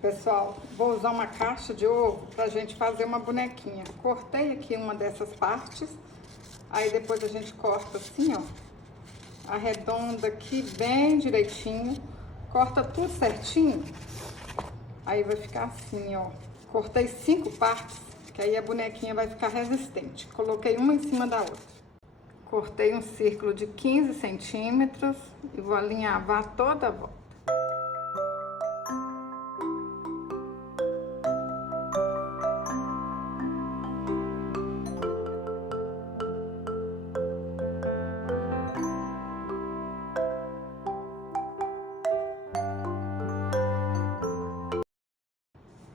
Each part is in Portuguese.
Pessoal, vou usar uma caixa de ovo pra gente fazer uma bonequinha. Cortei aqui uma dessas partes, aí depois a gente corta assim, ó, arredonda aqui bem direitinho, corta tudo certinho, aí vai ficar assim, ó. Cortei 5 partes, que aí a bonequinha vai ficar resistente. Coloquei uma em cima da outra. Cortei um círculo de 15 centímetros e vou alinhavar toda a volta.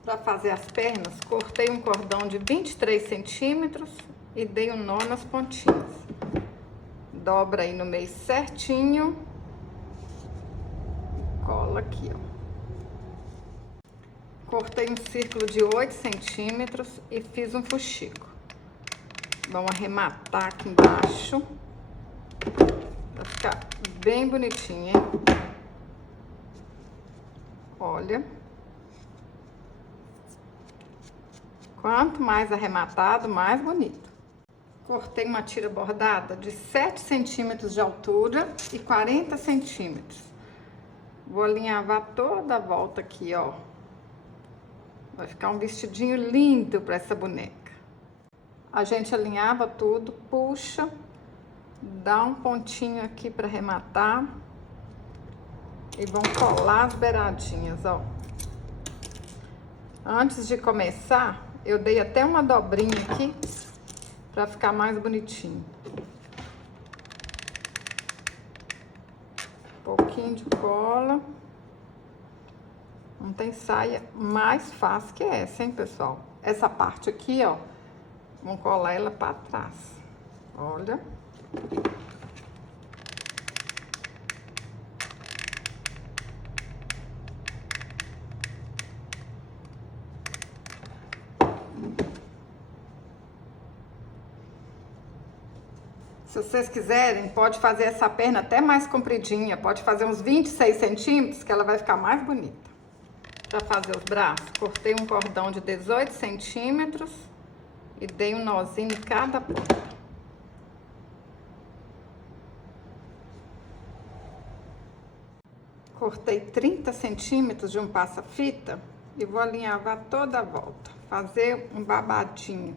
Para fazer as pernas, cortei um cordão de 23 centímetros e dei um nó nas pontinhas. Dobra aí no meio certinho. Cola aqui, ó. Cortei um círculo de 8 centímetros e fiz um fuxico. Vamos arrematar aqui embaixo. Vai ficar bem bonitinho, hein? Olha. Quanto mais arrematado, mais bonito. Cortei uma tira bordada de 7 centímetros de altura e 40 centímetros. Vou alinhavar toda a volta aqui, ó. Vai ficar um vestidinho lindo para essa boneca. A gente alinhava tudo, puxa, dá um pontinho aqui para arrematar. E vamos colar as beiradinhas, ó. Antes de começar, eu dei até uma dobrinha aqui para ficar mais bonitinho. Um pouquinho de cola. Não tem saia mais fácil que essa, hein, pessoal? Essa parte aqui, ó, vamos colar ela para trás. Olha. Se vocês quiserem, pode fazer essa perna até mais compridinha. Pode fazer uns 26 centímetros, que ela vai ficar mais bonita. Para fazer os braços, cortei um cordão de 18 centímetros e dei um nozinho em cada ponta. Cortei 30 centímetros de um passa-fita e vou alinhavar toda a volta. Fazer um babadinho.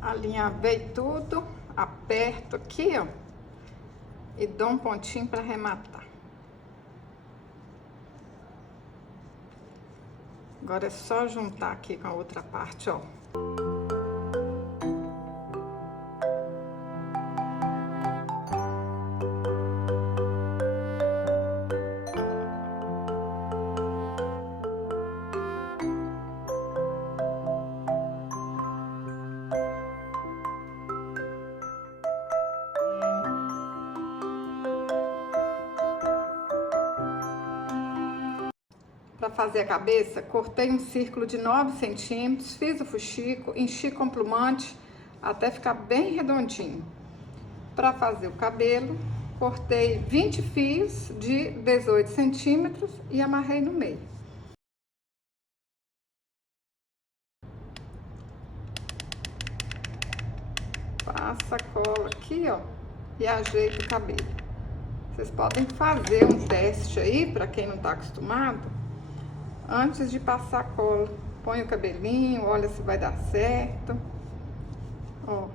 Alinhavei tudo. Aperto aqui, ó, e dou um pontinho para arrematar. Agora é só juntar aqui com a outra parte, ó. Para fazer a cabeça, cortei um círculo de 9 centímetros, fiz o fuxico, enchi com plumante até ficar bem redondinho. Para fazer o cabelo, cortei 20 fios de 18 centímetros e amarrei no meio. Passa a cola aqui, ó, e ajeita o cabelo. Vocês podem fazer um teste aí, para quem não tá acostumado. Antes de passar a cola, põe o cabelinho, olha se vai dar certo. Ó,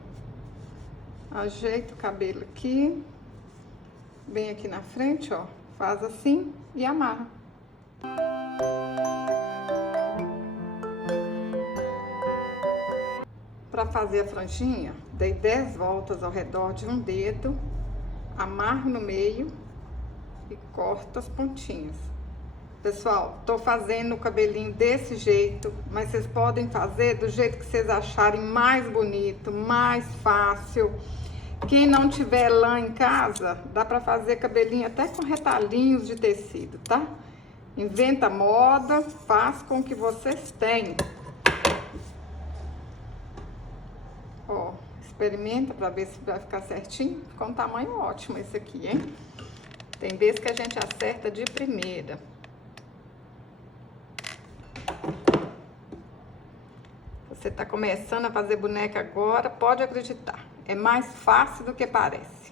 ajeita o cabelo aqui, bem aqui na frente, ó, faz assim e amarra. Para fazer a franjinha, dei 10 voltas ao redor de um dedo, amarro no meio e corto as pontinhas. Pessoal, tô fazendo o cabelinho desse jeito, mas vocês podem fazer do jeito que vocês acharem mais bonito, mais fácil. Quem não tiver lã em casa, dá pra fazer cabelinho até com retalhinhos de tecido, tá? Inventa moda, faz com o que vocês têm. Ó, experimenta pra ver se vai ficar certinho. Ficou um tamanho ótimo esse aqui, hein? Tem vezes que a gente acerta de primeira. Você está começando a fazer boneca agora, pode acreditar. É mais fácil do que parece.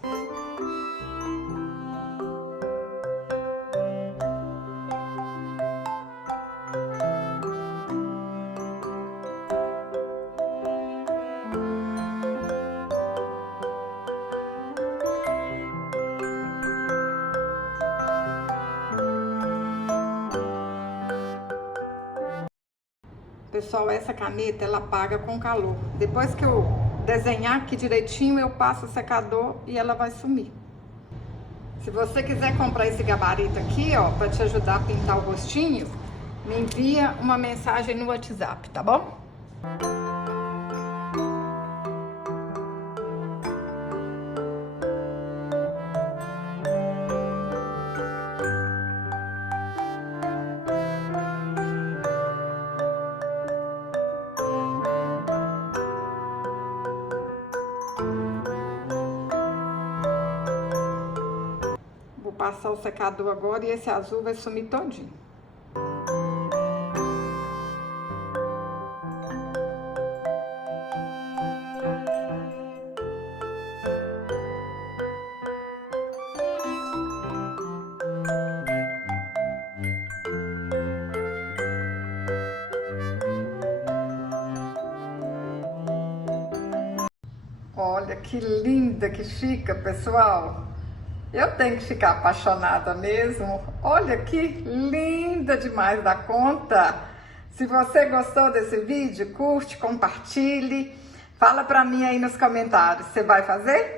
Pessoal, essa caneta ela apaga com calor. Depois que eu desenhar aqui direitinho, eu passo o secador e ela vai sumir. Se você quiser comprar esse gabarito aqui, ó, para te ajudar a pintar o rostinho, me envia uma mensagem no WhatsApp, tá bom? Vou passar o secador agora e esse azul vai sumir todinho. Olha que linda que fica, pessoal. Eu tenho que ficar apaixonada mesmo. Olha que linda demais da conta. Se você gostou desse vídeo, curte, compartilhe. Fala pra mim aí nos comentários. Você vai fazer?